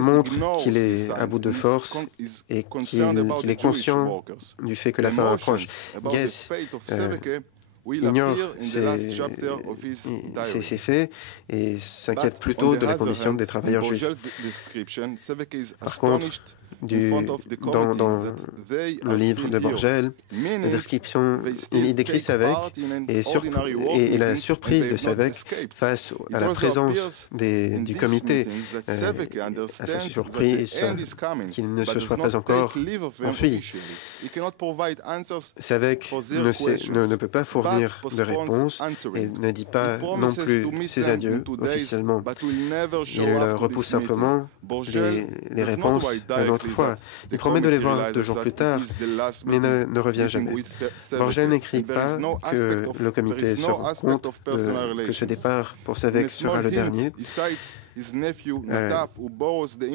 montre qu'il est à bout de force et qu'il est conscient du fait que la fin approche. Guess ignore ces faits et s'inquiète plutôt de la condition des travailleurs juifs. Par contre, dans le livre de Borgel, la description, il décrit Savek et la surprise de Savek face à la présence du comité, à sa surprise qu'il ne se soit pas encore enfui. Savek ne peut pas fournir de réponse et ne dit pas non plus ses adieux officiellement. Il repousse simplement les réponses une autre fois. Il promet de les voir 2 jours plus tard, mais ne revient jamais. Borgel n'écrit pas que le comité se rend compte que ce départ pour Savek sera le dernier.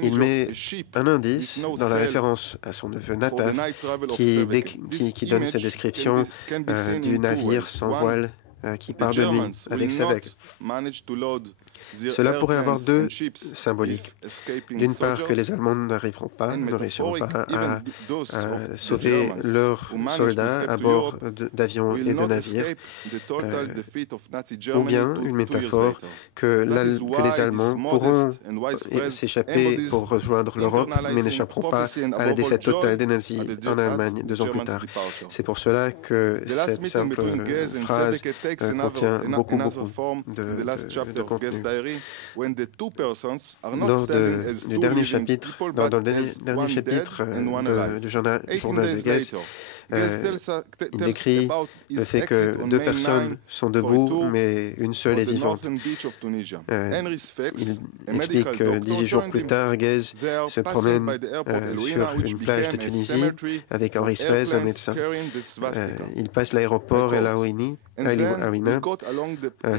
Il met un indice dans la référence à son neveu Nataf qui donne cette description du navire sans voile qui part de nuit avec Savek. Cela pourrait avoir 2 symboliques. D'une part, que les Allemands ne réussiront pas à sauver leurs soldats à bord d'avions et de navires, ou bien une métaphore que les Allemands pourront s'échapper pour rejoindre l'Europe, mais n'échapperont pas à la défaite totale des nazis en Allemagne 2 ans plus tard. C'est pour cela que cette simple phrase contient beaucoup de contenu. Lors du dernier chapitre, dans le dernier chapitre du journal de Guess, il décrit le fait que 2 personnes sont debout, mais une seule est vivante. Il explique que 18 jours plus tard, Guess se promène sur une plage de Tunisie avec Henri Svez, un médecin. Il passe l'aéroport El Aouina,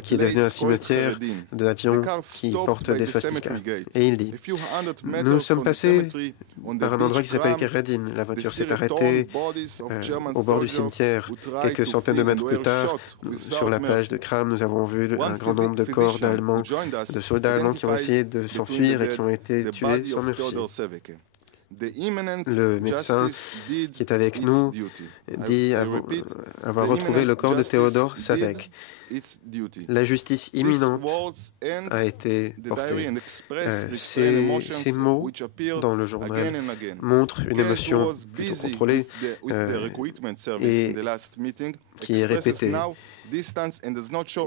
qui est devenu un cimetière d'avions qui portent des swastikas. Et il dit, nous sommes passés par un endroit qui s'appelle Keradin. La voiture s'est arrêtée au bord du cimetière. Quelques centaines de mètres plus tard, sur la plage de Kram, nous avons vu un grand nombre de corps de soldats allemands qui ont essayé de s'enfuir et qui ont été tués sans merci. Le médecin qui est avec nous dit avoir retrouvé le corps de Théodore Savek. La justice imminente a été portée. Ces mots dans le journal montrent une émotion plutôt contrôlée et qui est répétée.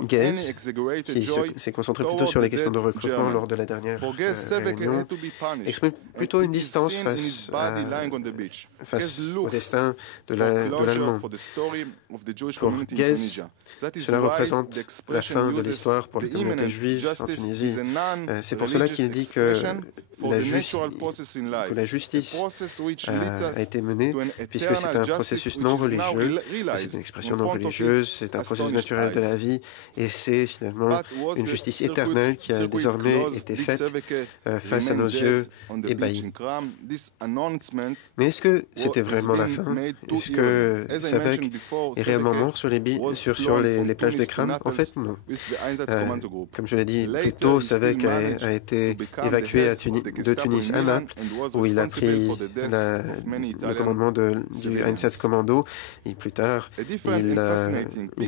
Guess, qui s'est concentré plutôt sur les questions de recrutement lors de la dernière réunion, exprime plutôt une distance face au destin de l'Allemand. Pour Guess, cela représente la fin de l'histoire pour les communautés juives en Tunisie. C'est pour cela qu'il dit que la justice a été menée, puisque c'est un processus non religieux, c'est une expression non religieuse, c'est un processus naturel de la vie, et c'est finalement une justice éternelle qui a désormais été faite face à nos yeux ébahis. Mais est-ce que c'était vraiment la fin? Est-ce que Savek est réellement mort sur les plages de Kram? En fait, non. Comme je l'ai dit plus tôt, Savek a été évacué de Tunis à Naples, où il a pris le commandement du Einsatz Kommando, et plus tard, il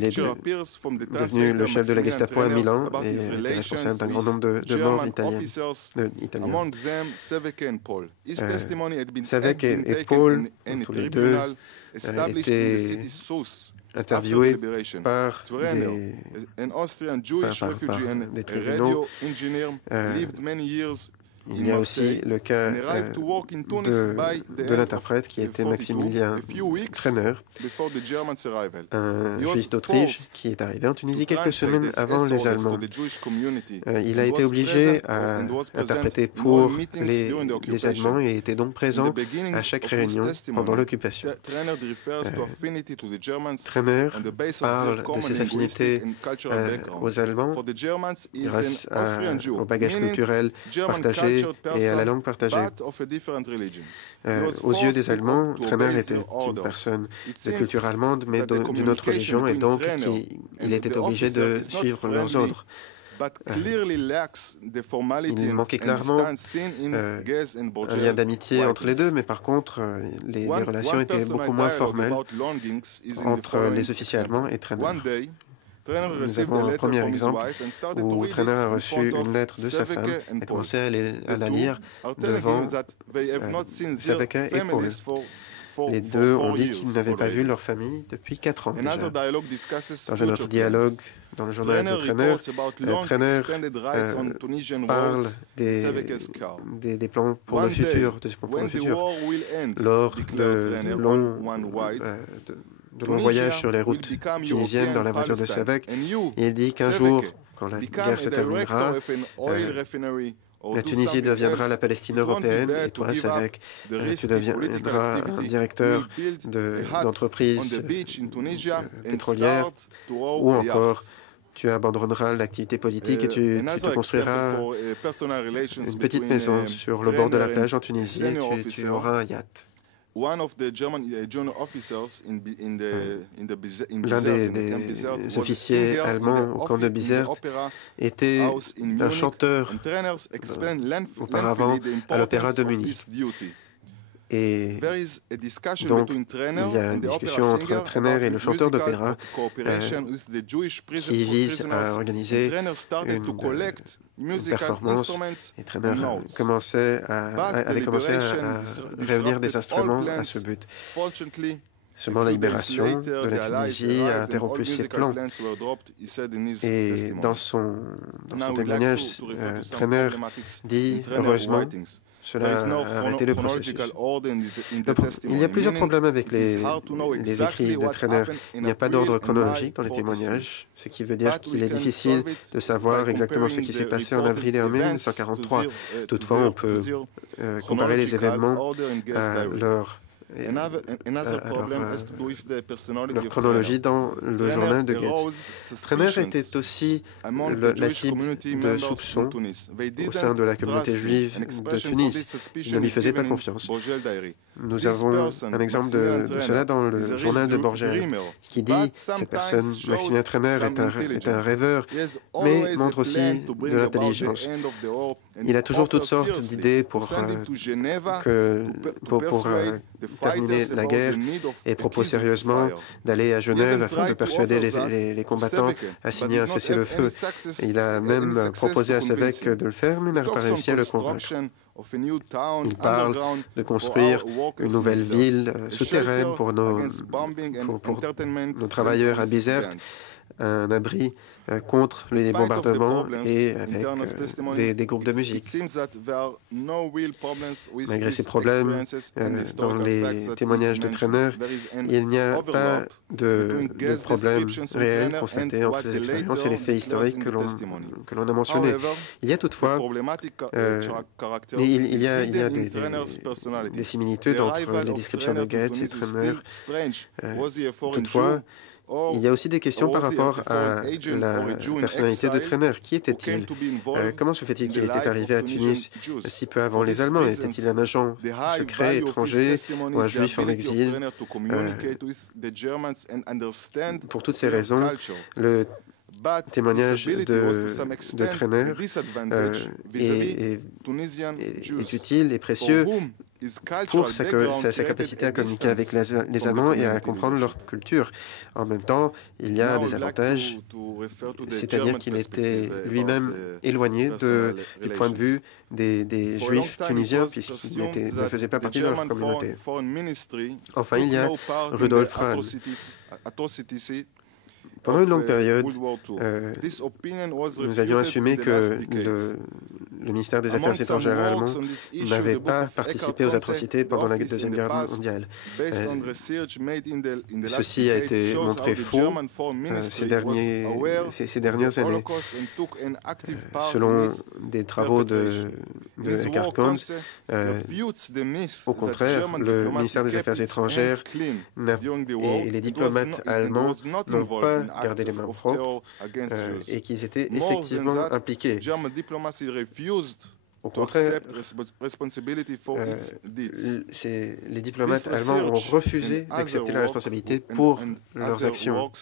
est devenu le chef de la Gestapo à Milan et était responsable d'un grand nombre de morts italiens. Savek et Paul, tous les deux, étaient interviewés par des tribunaux. Il y a aussi le cas de l'interprète qui était Maximilien Trenner, un juif d'Autriche qui est arrivé en Tunisie quelques semaines avant les Allemands. Il a été obligé à interpréter pour les Allemands et était donc présent à chaque réunion pendant l'occupation. Trenner parle de ses affinités aux Allemands grâce au bagage culturel partagé et à la langue partagée. Aux yeux des Allemands, Trenner était une personne de culture allemande, mais d'une autre religion, et donc il était obligé de suivre leurs ordres. Il manquait clairement un lien d'amitié entre les deux, mais par contre, les relations étaient beaucoup moins formelles entre les officiers allemands et Trenner. Nous avons un premier exemple où Trenner a reçu une lettre de sa femme et a commencé à la lire devant Saveka et Paul. Les deux ont dit qu'ils n'avaient pas vu leur famille depuis 4 ans déjà. Dans un autre dialogue, dans le journal de Trenner, Trenner parle des plans pour le futur, de ses plans pour le futur. Lors de longs voyages sur les routes tunisiennes dans la voiture de Savek, il dit qu'un jour, quand la guerre se terminera, la Tunisie deviendra la Palestine européenne et toi, Savek, tu deviendras un directeur d'entreprise pétrolière ou encore tu abandonneras l'activité politique et tu te construiras une petite maison sur le bord de la plage en Tunisie et tu auras un yacht. L'un des officiers allemands au camp de Bizerte était un chanteur auparavant à l'opéra de Munich. Et donc, il y a une discussion entre Trenner et le chanteur d'opéra qui vise à organiser une performance. Et Trenner avait commencé à réunir des instruments à ce but. Seulement, la libération de la Tunisie a interrompu ces plans. Et dans son témoignage, Trenner dit « Heureusement », cela a arrêté le processus. Il y a plusieurs problèmes avec les écrits de Trenner. Il n'y a pas d'ordre chronologique dans les témoignages, ce qui veut dire qu'il est difficile de savoir exactement ce qui s'est passé en avril et en mai 1943. Toutefois, on peut comparer les événements à leur chronologie dans le journal de Goetz. Trenner était aussi la cible de soupçons au sein de la communauté juive de Tunis. Il ne lui faisait pas confiance. Nous avons un exemple de cela dans le journal de Borgeri, qui dit « Cette personne, Maximilien Trenner, est un rêveur, mais montre aussi de l'intelligence. Il a toujours toutes sortes d'idées pour terminer la guerre et propose sérieusement d'aller à Genève afin de persuader les combattants à signer un cessez-le-feu. Il a même proposé à Savek de le faire, mais n'a pas réussi à le convaincre. Il parle de construire une nouvelle ville souterraine pour nos travailleurs à Bizerte, un abri contre les bombardements et avec des groupes de musique. Malgré ces problèmes, dans les témoignages de Trenner, il n'y a pas de problème réel constaté entre ces expériences et les faits historiques que l'on a mentionnés. Il y a toutefois il y a des similitudes entre les descriptions de Goetz et Trenner. Toutefois, il y a aussi des questions par rapport à la personnalité de Trenner. Qui était-il? Comment se fait-il qu'il était arrivé à Tunis si peu avant les Allemands? Était-il un agent secret, étranger ou un juif en exil? Pour toutes ces raisons, le témoignage de Trenner est utile et précieux pour sa capacité à communiquer avec les Allemands et à comprendre leur culture. En même temps, il y a des avantages, c'est-à-dire qu'il était lui-même éloigné du point de vue des Juifs tunisiens, puisqu'il ne faisait pas partie de leur communauté. Enfin, il y a Rudolf Rahn. Pendant une longue période, nous avions assumé que le ministère des Affaires étrangères allemand n'avait pas participé aux atrocités pendant la Deuxième Guerre mondiale. Ceci a été montré faux ces dernières années. Selon des travaux de Eckhard Konz, au contraire, le ministère des Affaires étrangères et les diplomates allemands n'ont pas gardé les mains propres et qu'ils étaient effectivement impliqués. Au contraire, les diplomates allemands ont refusé d'accepter la responsabilité pour leurs actions,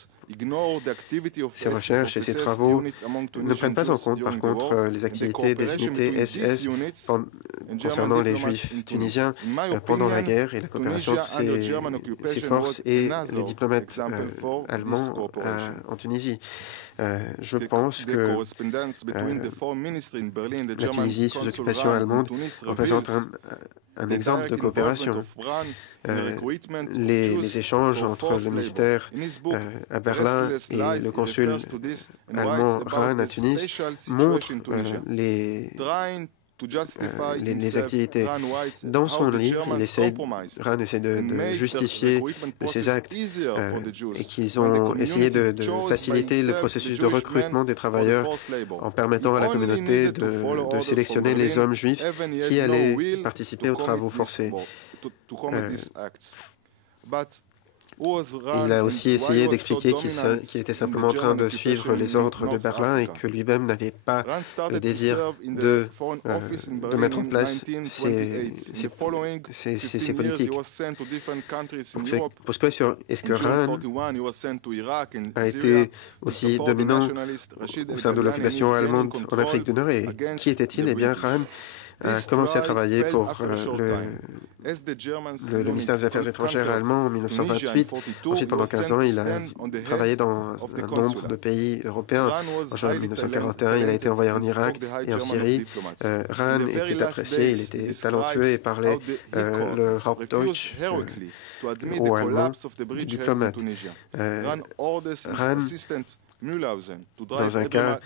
Ces recherches et ces travaux ne prennent pas en compte, par contre, les activités des unités SS concernant les Juifs tunisiens pendant la guerre et la coopération entre ces forces et les diplomates allemands en Tunisie. Je pense que la Tunisie sous occupation allemande représente un exemple de coopération. Les échanges entre le ministère à Berlin et le consul allemand Rahn à Tunis montrent les activités. Dans son livre, Rahn essaie de justifier ces actes et qu'ils ont essayé de faciliter le processus de recrutement des travailleurs en permettant à la communauté de sélectionner les hommes juifs qui allaient participer aux travaux forcés. Il a aussi essayé d'expliquer qu'il était simplement en train de suivre les ordres de Berlin et que lui-même n'avait pas le désir de mettre en place ces politiques. Pourquoi est-ce que Rahn a été aussi dominant au sein de l'occupation allemande en Afrique du Nord et qui était-il? Eh bien, Rahn a commencé à travailler pour le ministère des Affaires étrangères allemand en 1928. Ensuite, pendant 15 ans, il a travaillé dans un nombre de pays européens. En juin 1941, il a été envoyé en Irak et en Syrie. Rahn était apprécié, il était talentueux et parlait le Hauptdeutsch ou allemand du diplomate. Rahn, dans un cas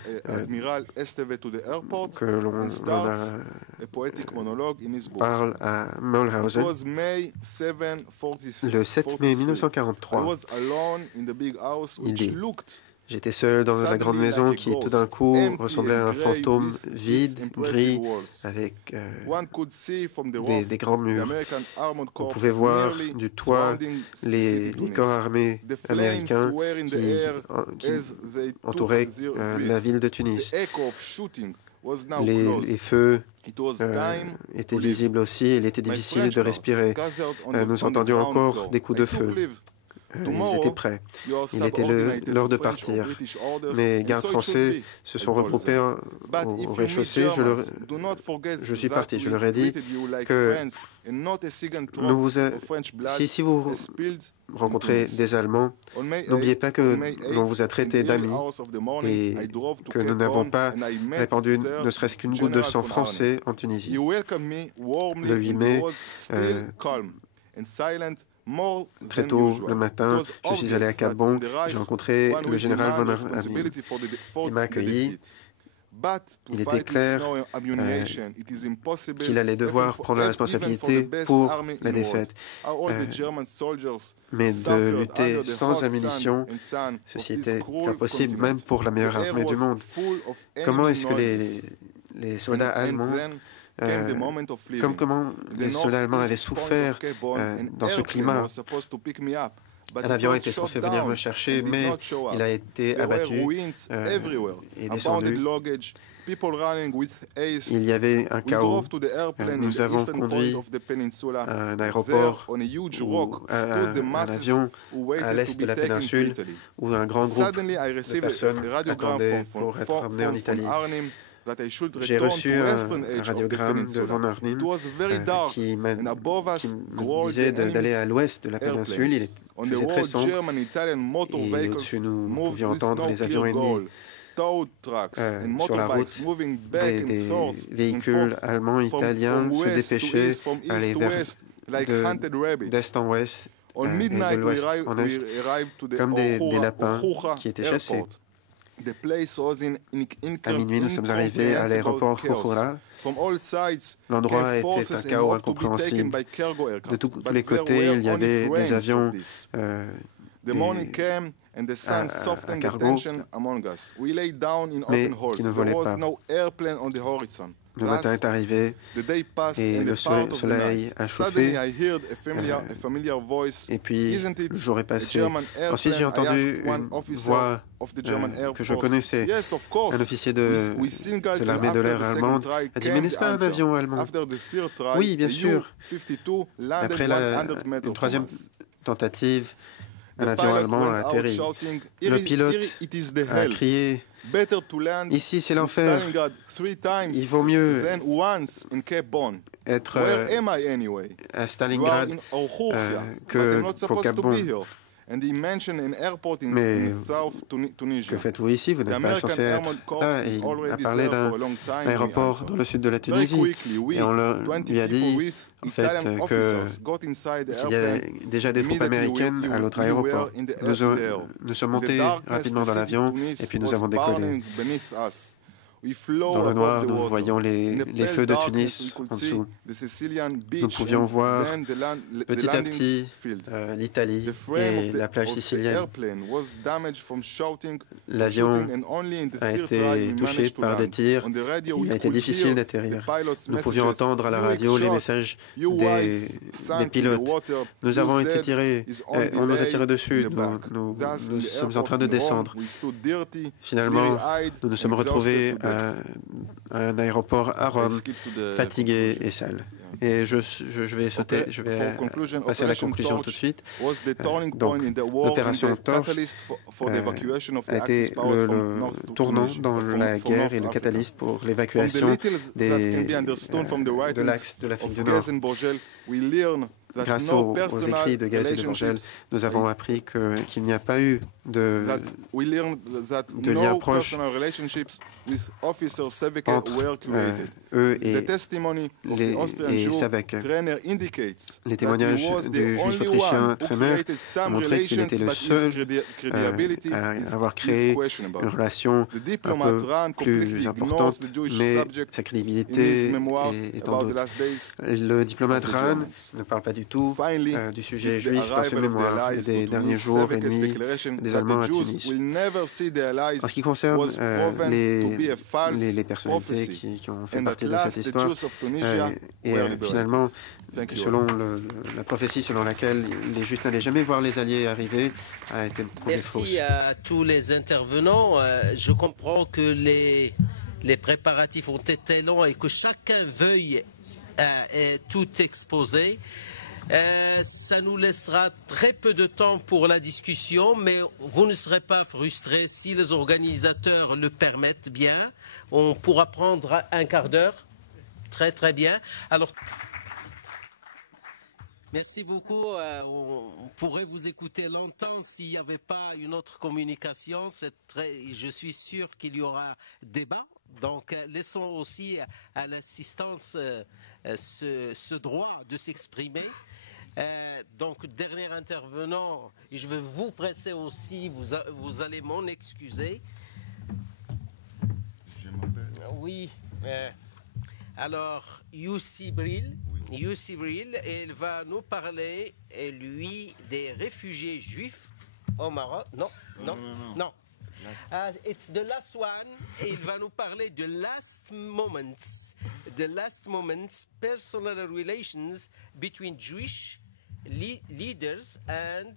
que l'on parle à Mühlhausen, le 7 mai 1943, il dit « J'étais seul dans la grande maison qui tout d'un coup ressemblait à un fantôme vide, gris, avec des grands murs. On pouvait voir du toit les corps armés américains qui entouraient la ville de Tunis. Les feux étaient visibles aussi, et il était difficile de respirer. Nous entendions encore des coups de feu. Ils étaient prêts. Il était l'heure de partir. Les gardes français se sont regroupés au rez-de-chaussée. Je suis parti. Je leur ai dit que si vous rencontrez des Allemands, n'oubliez pas que l'on vous a traité d'amis et que nous n'avons pas répandu ne serait-ce qu'une goutte de sang français en Tunisie. Le 8 mai, très tôt le matin, je suis allé à Cabon, j'ai rencontré le général von Arnim. Il m'a accueilli. Il était clair qu'il allait devoir prendre la responsabilité pour la défaite. Mais de lutter sans ammunition, ceci était impossible même pour la meilleure armée du monde. Comment est-ce que les soldats allemands comment les soldats allemands avaient souffert dans ce climat. Un avion était censé venir me chercher, mais il a été abattu et descendu. Il y avait un chaos. Nous avons conduit à un aéroport ou un avion à l'est de la péninsule où un grand groupe de personnes attendaient pour être ramenées en Italie. J'ai reçu un radiogramme de von Arnim qui me disait d'aller à l'ouest de la péninsule. Il faisait très sombre et au-dessus nous pouvions entendre les avions ennemis. Sur la route, des véhicules allemands, italiens se dépêchaient à aller d'est en ouest et de l'ouest en est, comme des lapins qui étaient chassés. À minuit, nous sommes arrivés à l'aéroport Kouchoura. L'endroit était un chaos incompréhensible. De tous les côtés, il y avait des avions à cargo, mais qui ne volaient pas. Le matin est arrivé et le soleil a chauffé et puis le jour est passé. Ensuite, j'ai entendu une voix que je connaissais. Un officier de l'armée de l'air allemande a dit « Mais n'est-ce pas un avion allemand ?» Oui, bien sûr. Après une troisième tentative, un avion allemand a atterri. Le pilote a crié « Ici, c'est l'enfer. Il vaut mieux être à Stalingrad qu'au Cap Bon. Mais que faites-vous ici? Vous n'êtes pas censé être là. Et il a parlé d'un aéroport dans le sud de la Tunisie. Et on lui a dit en fait qu'il y a déjà des troupes américaines à l'autre aéroport. Nous sommes montés rapidement dans l'avion et puis nous avons décollé. Dans le noir, nous voyons les feux de Tunis en dessous. Nous pouvions voir petit à petit l'Italie et la plage sicilienne. L'avion a été touché par des tirs. Il a été difficile d'atterrir. Nous pouvions entendre à la radio les messages des pilotes. Nous avons été tirés. On nous a tiré dessus. Nous sommes en train de descendre. Finalement, nous nous sommes retrouvés à un aéroport à Rome, fatigué et sale. Et je vais passer à la conclusion tout de suite. Donc, l'opération Torch a été le tournant dans la guerre et le catalyste pour l'évacuation de l'axe de l'Afrique du Nord. Grâce aux écrits de Gazi de Borgel, nous avons appris qu'il n'y a pas eu de lien proche entre eux et Savek. Les témoignages du juge autrichien Tremer ont montré qu'il était le seul à avoir créé une relation un peu plus importante, mais sa crédibilité est en doute. Le diplomate Rahn ne parle pas du tout du sujet juif dans ses mémoires des derniers jours et nuits des Allemands à Tunis. En ce qui concerne les personnalités qui ont fait partie de cette histoire, et finalement, selon la prophétie selon laquelle les Juifs n'allaient jamais voir les Alliés arriver, a été prouvée fausse. Merci à tous les intervenants. Je comprends que les préparatifs ont été longs et que chacun veuille tout exposer. Ça nous laissera très peu de temps pour la discussion, mais vous ne serez pas frustrés si les organisateurs le permettent bien. On pourra prendre un quart d'heure. Très, très bien. Alors, merci beaucoup. On pourrait vous écouter longtemps s'il n'y avait pas une autre communication. Je suis sûr qu'il y aura débat. Donc, laissons aussi à l'assistance ce droit de s'exprimer. Donc, dernier intervenant, et je vais vous presser aussi, vous allez m'en excuser. Oui. Alors, Youssi Bril, il va nous parler, lui, des réfugiés juifs au Maroc. Non. It's the last one. Et il va nous parler de last moments, personal relations between Jewish leaders and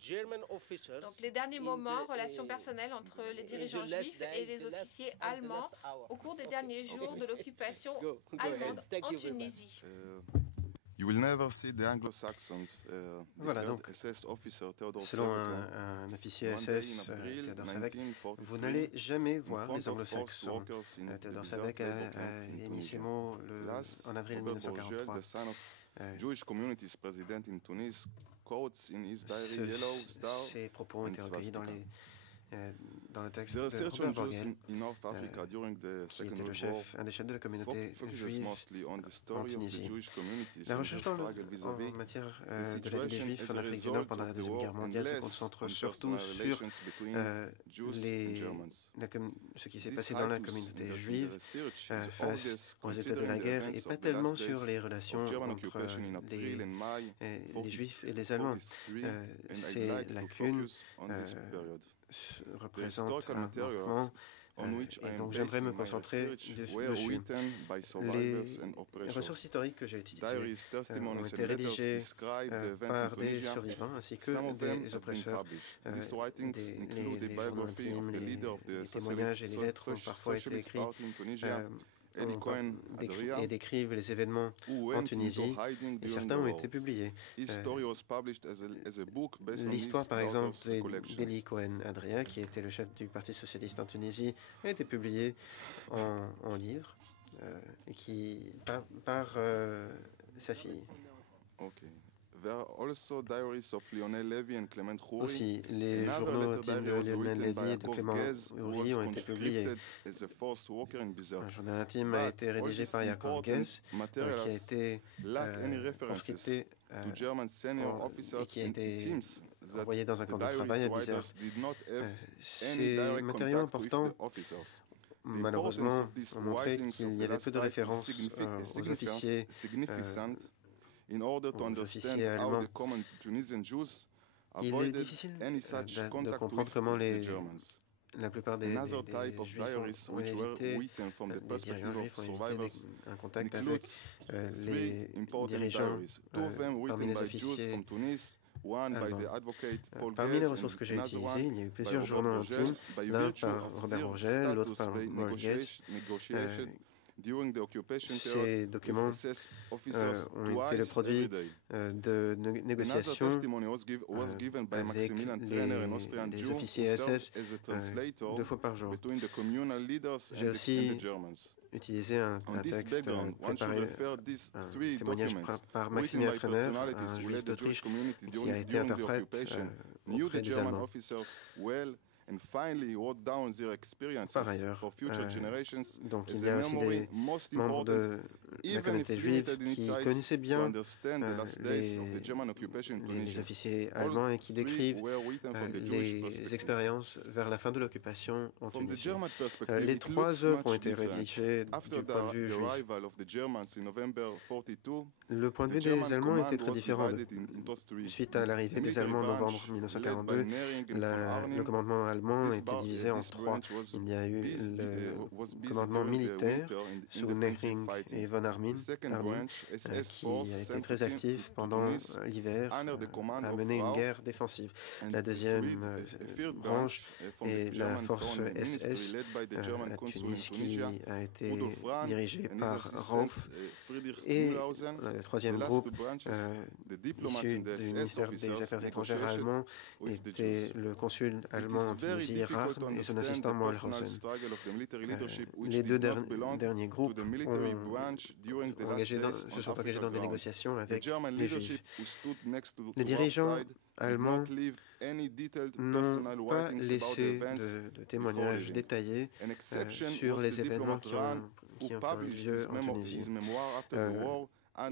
German officers. Donc les derniers moments, relations personnelles entre les dirigeants juifs et les officiers allemands au cours des derniers jours de l'occupation allemande en Tunisie. You will never see the Anglo-Saxons. Voilà, donc, selon un officier SS, Theodor Savek, vous n'allez jamais voir les anglo-saxons. Theodor Savek a émis ces mots en avril 1943. Ces propos ont été recueillis dans le texte de Robert Borgel, qui était un des chefs de la communauté juive en Tunisie. La recherche en matière de la vie des Juifs en Afrique du Nord pendant la Deuxième Guerre mondiale se concentre surtout sur ce qui s'est passé dans la communauté juive face aux états de la guerre et pas tellement sur les relations entre les Juifs et les Allemands. Ces lacunes représente un manquement et donc j'aimerais me concentrer dessus. Les ressources historiques que j'ai utilisées ont été rédigées par des survivants ainsi que des oppresseurs. Les journaux intimes, les témoignages et les lettres ont parfois été écrits et décrivent les événements en Tunisie, et certains ont été publiés. L'histoire, par exemple, d'Eli Cohen Adria, qui était le chef du Parti socialiste en Tunisie, a été publiée en livre, et par sa fille. Aussi, les journaux intimes de Lionel Lévy et de Clément Houry ont été publiés. Un journal intime a été rédigé par Yaakov Gez, qui a été conscripté et qui a été envoyé dans un camp de travail à Bizerte. Ces matériaux importants, malheureusement, ont montré qu'il y avait peu de références aux officiers allemands. Il est difficile de comprendre comment la plupart des Juifs ont évité, les dirigeants juifs ont évité un contact avec les dirigeants parmi les officiers allemands. Parmi les ressources que j'ai utilisées, il y a eu plusieurs journaux intimes, l'un par Robert Bourgel, l'autre par Moll Gage. Ces documents ont été le produit de négociations avec les officiers SS 2 fois par jour. J'ai aussi utilisé un texte préparé, un témoignage par Maximilien Trenner, un juif d'Autriche qui a été interprète auprès des Allemands. Par ailleurs, donc il y a aussi des membres de la communauté juive qui connaissaient bien les officiers allemands et qui décrivent les expériences vers la fin de l'occupation en Tunisie. Les 3 œuvres ont été rédigées du point de vue juif. Le point de vue des Allemands était très différent. Suite à l'arrivée des Allemands en novembre 1942, le commandement allemand était divisé en 3. Il y a eu le commandement militaire sous Nehring et von Arnim, qui a été très actif pendant l'hiver, a mené une guerre défensive. La deuxième branche est la force SS à Tunis, qui a été dirigée par Rauf. Et le troisième groupe, issu du ministère des Affaires étrangères allemand, était le consul allemand en Tunisie, Rahn, et son assistant Mollhausen. Les 2 derniers groupes se sont engagés dans des négociations avec les Juifs. Les dirigeants allemands n'ont pas laissé de témoignages détaillés sur les événements qui ont eu lieu en Tunisie.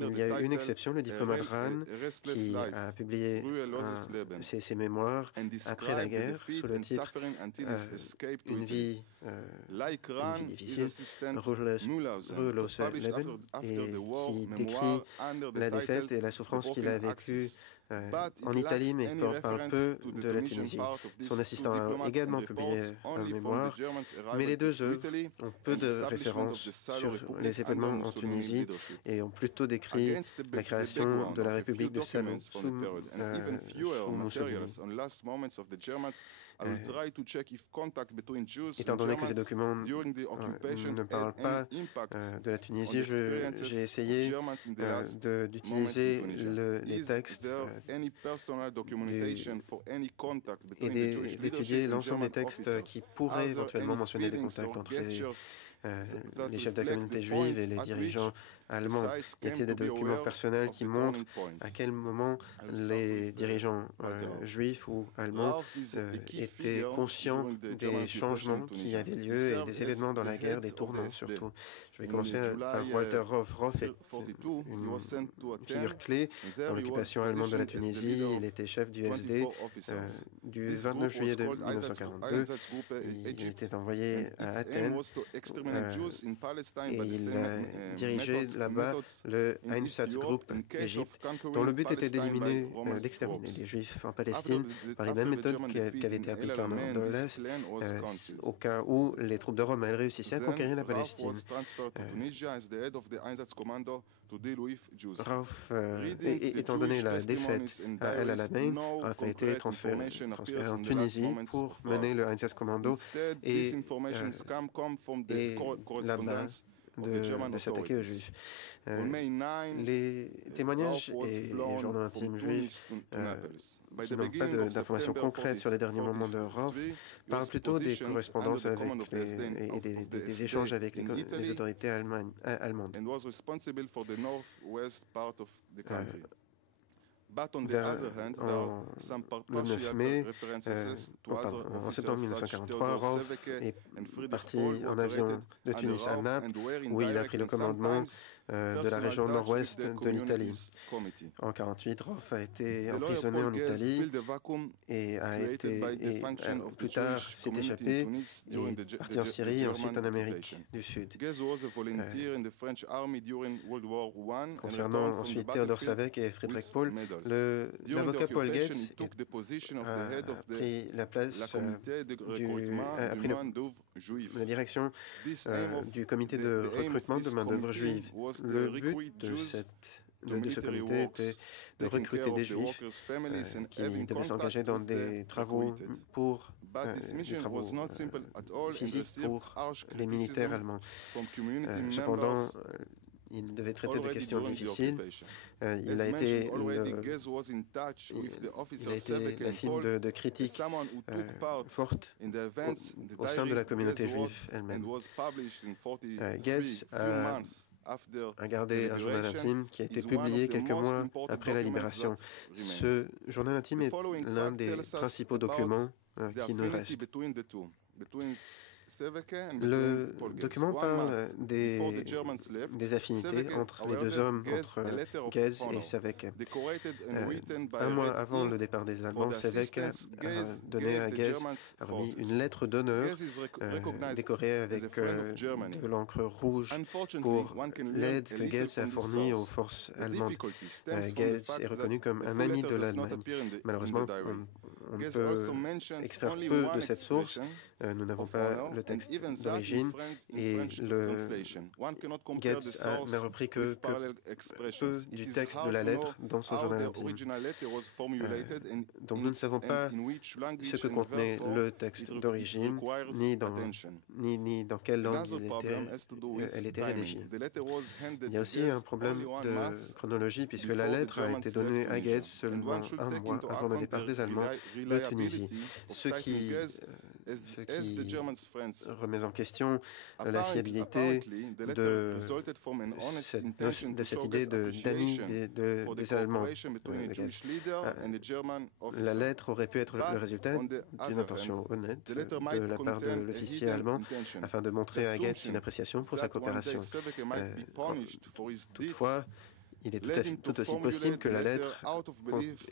Il y a eu une exception, le diplomate Rahn, qui a publié ses mémoires après la guerre sous le titre Une vie difficile, Ruhelose Leben, et qui décrit la défaite et la souffrance qu'il a vécue en Italie, mais parle peu de la Tunisie. Son assistant a également publié un mémoire, mais les 2 œuvres ont peu de références sur les événements en Tunisie et ont plutôt décrit la création de la République de Salon sous Mussolini. Étant donné que ces documents ne parlent pas de la Tunisie, j'ai essayé d'utiliser les textes et d'étudier l'ensemble des textes qui pourraient éventuellement mentionner des contacts entre les chefs de la communauté juive et les dirigeants allemands. Y a-t-il des documents personnels qui montrent à quel moment les dirigeants juifs ou allemands étaient conscients des changements qui avaient lieu et des événements dans la guerre, des tournants surtout? Je vais commencer par Walter Roff. Roff est une figure clé dans l'occupation allemande de la Tunisie. Il était chef du SD du 29 juillet 1942. Il était envoyé à Athènes et il dirigeait là-bas le Einsatzgruppe Égypte, dont le but était d'exterminer les Juifs en Palestine par les mêmes méthodes qui avaient été appliquées en Europe de l'Est, au cas où les troupes de Rommel réussissaient à conquérir la Palestine. Rauf, étant donné la défaite à El Alamein, Rauf a été transféré en Tunisie pour mener le Einsatzkommando et là-bas, de s'attaquer aux Juifs. Les témoignages et journaux intimes juifs qui n'ont pas d'informations concrètes sur les derniers moments de Rauf parlent plutôt des correspondances avec et des échanges avec les autorités allemandes. Le 9 mai, en septembre 1943, Rauf est parti en avion de Tunis à Naples, où il a pris le commandement de la région nord-ouest de l'Italie. En 1948, Rauf a été emprisonné en Italie et plus tard s'est échappé et est parti en Syrie et ensuite en Amérique du Sud. Concernant ensuite Théodore Savek et Friedrich Paul, l'avocat Paul Getz a pris la place la direction du comité de recrutement de main-d'œuvre juive. Le but de ce comité était de recruter des Juifs qui devaient s'engager dans des travaux physiques pour les militaires allemands. Cependant, il devait traiter de questions difficiles. Il a été la cible de critiques fortes au sein de la communauté juive elle-même. Getz a gardé un journal intime qui a été publié quelques mois après la libération. Ce journal intime est l'un des principaux documents qui nous restent. Le document parle des affinités entre les deux hommes, entre Getz et Savek. Un mois avant le départ des Allemands, Savek a donné à Getz remis une lettre d'honneur décorée avec de l'encre rouge pour l'aide que Getz a fournie aux forces allemandes. Getz est reconnu comme un ami de l'Allemagne. Malheureusement, on peut extraire peu de cette source. Nous n'avons pas le texte d'origine et Getz n'a repris que peu du texte de la lettre dans son journal intime. Donc nous ne savons pas ce que contenait le texte d'origine, ni dans quelle langue elle était rédigée. Il y a aussi un problème de chronologie puisque la lettre a été donnée à Getz seulement un mois avant le départ des Allemands de Tunisie, ce qui remet en question la fiabilité de cette idée d'ami des Allemands. La lettre aurait pu être le résultat d'une intention honnête de la part de l'officier allemand afin de montrer à Getz une appréciation pour sa coopération. Toutefois, il est tout aussi possible que la lettre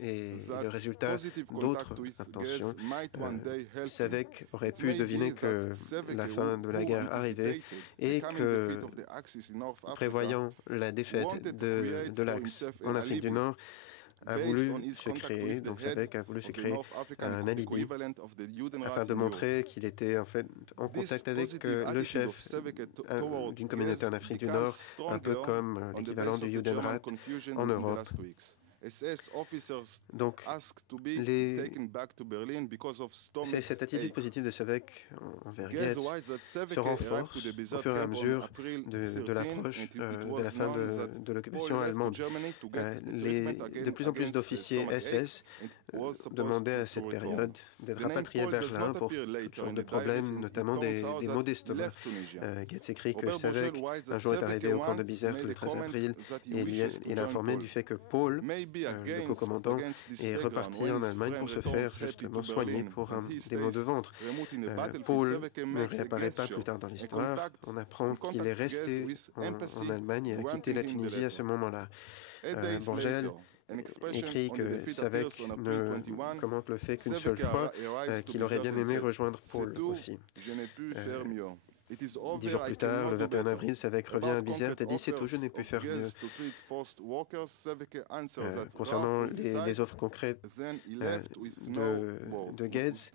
est le résultat d'autres intentions. Savek aurait pu deviner que la fin de la guerre arrivait et que, prévoyant la défaite de l'Axe en Afrique du Nord, a voulu se créer, donc Savek a voulu se créer un alibi afin de montrer qu'il était en fait en contact avec le chef d'une communauté en Afrique du Nord, un peu comme l'équivalent du Judenrat en Europe. Donc, cette attitude positive de Savek envers Getz se renforce au fur et à mesure de l'approche de la fin de l'occupation allemande. De plus en plus d'officiers SS demandaient à cette période d'être rapatriés à Berlin pour toutes sortes de problèmes, notamment des maux d'estomac. Getz écrit que Savek un jour est arrivé au camp de Bizerte le 13 avril et il a informé du fait que Paul, le co-commandant, est reparti en Allemagne pour se faire justement soigner pour des maux de ventre. Paul ne réapparaît pas plus tard dans l'histoire. On apprend qu'il est resté en Allemagne et a quitté la Tunisie à ce moment-là. Borgel écrit que Savek ne commente le fait qu'une seule fois qu'il aurait bien aimé rejoindre Paul aussi. 10 jours plus tard, le 21 avril, Savek revient à Bizerte et dit « C'est tout, je n'ai pu faire mieux ». Concernant les offres concrètes de Getz,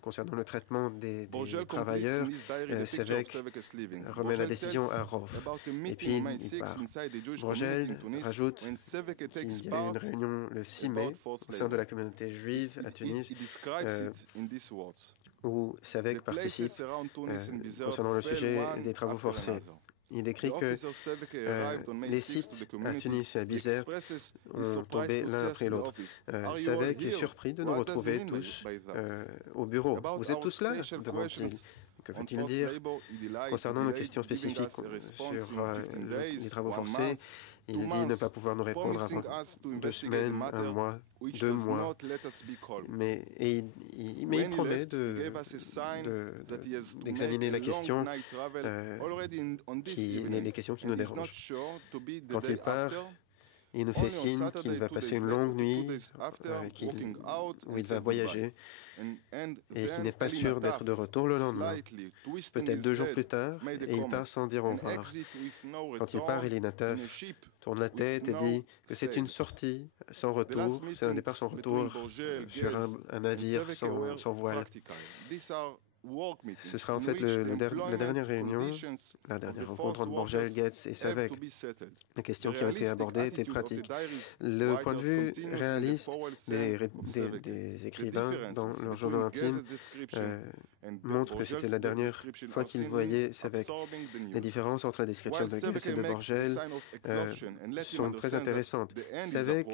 concernant le traitement des travailleurs, Savek remet la décision à Rauf. Et puis, il part. Borgel rajoute qu'il y a eu une réunion le 6 mai au sein de la communauté juive à Tunis où Savek participe concernant le sujet des travaux forcés. Il décrit que les sites à Tunis et à Bizerte ont tombé l'un après l'autre. Sadek est surpris de nous retrouver tous au bureau. Vous êtes tous là? Demande-t-il. Que veut-il dire? Concernant nos questions spécifiques sur les travaux forcés, il dit ne pas pouvoir nous répondre avant 2 semaines, 1 mois, 2 mois. Mais il promet d'examiner la question, les questions qui nous dérangent. Quand il part, il nous fait signe qu'il va passer une longue nuit où il va voyager et qu'il n'est pas sûr d'être de retour le lendemain, peut-être 2 jours plus tard, et il part sans dire au revoir. Quand il part, Eli Nataf tourne la tête et dit que c'est une sortie sans retour, c'est un départ sans retour sur un navire sans voile. Ce sera en fait la dernière réunion, la dernière rencontre entre Borgel, Getz et Sadek. Les questions qui ont été abordées étaient pratiques. Le point de vue réaliste des écrivains dans leurs journaux intimes montre que c'était la dernière fois qu'ils voyaient Sadek. Les différences entre la description de Getz et de Borgel sont très intéressantes. Sadek